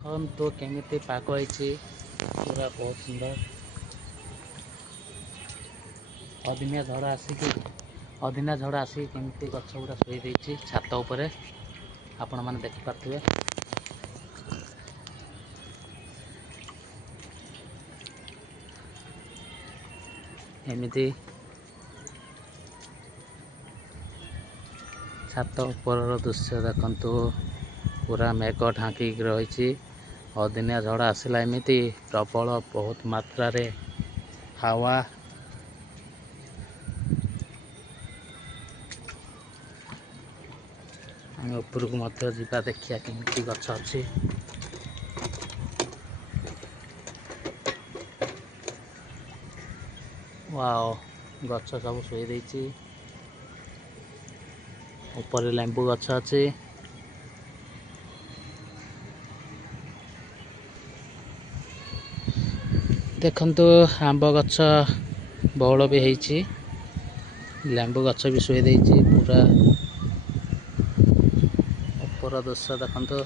हम तो केमिति पाग होइछि पूरा बहुत सुंदर अदिनिया झड़ा आसिक केमिति गछ गुड़ा शोई देछि छात उपरे आपण माने देखि पारथिबे। एमिति छात ऊपर दृश्य देखंतु पूरा मेघ ढांकी रही। अदिनिया झड़ा आसला एमिति प्रबल बहुत मात्रा रे हावा आम उपरକୁ ମଧ୍ୟ ଯିବା ଦେଖିया केमिति गछ अछि। वाओ गछ सब शोई देछि ऊपर लेंबू गछ अछि। देखंतु आंब गछ बौल भी ହେଇछि लेंबू गछ भी शोई देछि पूरा ऊपर दृश्य देखंतु।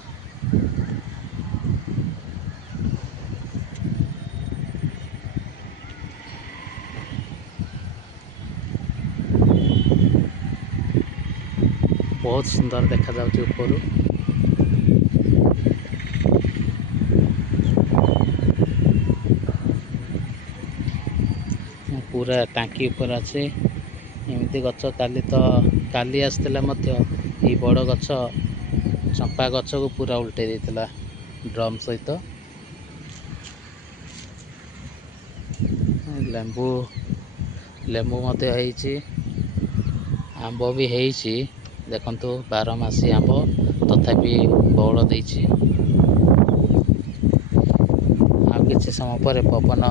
बहुत सुंदर देखा जाउछि ऊपर पूरा टांकी ऊपर अछि। एमिति गछ काली आसथिला मध्य ए बड़ गछ चंपा गछ को पूरा उल्टे देथिला ड्रम सहित। लेंबू मते ହେଇछि आंब भी ହେଇछि देखंतु 12 मासी आंब तथापि बौल ଦେଇछि। आ किछि समय पर पवन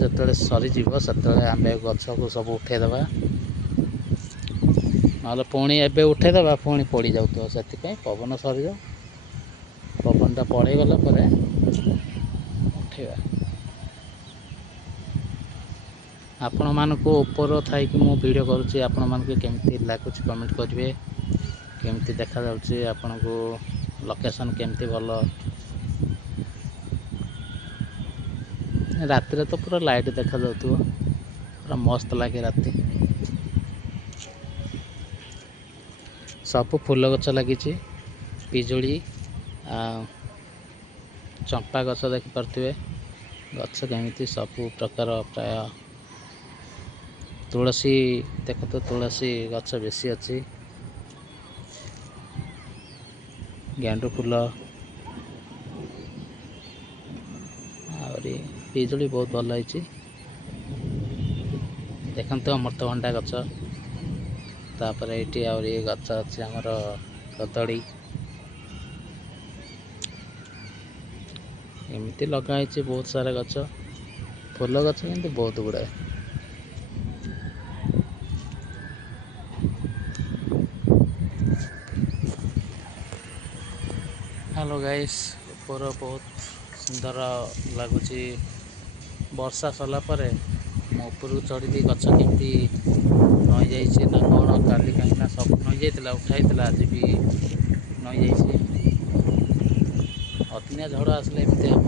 जतले सरी जीव सेतले आंबे गछ को सब उठे देबा नाले पुणी एबे उठे देबा पुणी पड़ी जाउतो सेति पवन सरी जाउ पवनटा पड़े गला परे उठेबा। आपण मानको ऊपर थाई कि मु वीडियो करूची आपण मानको केमिति लागुची कमेंट करिवे। केमिति देखा जाउची आपनको लोकेशन केमिति भलो रात रे तो पूरा लाइट देखा जाउतो पूरा मस्त लागे राती। सब फूल गछ लागिची पिजुड़ी चंपा गछ देखि पारथिबे गछ केमिति सब प्रकार प्राय तुलसी देखतो तुलसी गछ बेसी अछि। गेंडू फूल आउरी पिजुड़ी बहुत भल ହେଇଛି देखंतु अमृतभंडा गछ तापर एठी आउरी गछ अछि हमर कदड़ी एमिति लगा ହେଇଛି बहुत सारा गछ फूल गछ किंतु बहुत गुड़ाए। हेलो गाइस ऊपर बहुत सुंदर लगुची वर्षा सरला परे मो ऊपर चढ़ी गछ केमती नई जाइए ना कौन काली कहीं सब नई जाइला उठाई आज भी नई जाइए। अदिनिया झड़ आसले एमती हम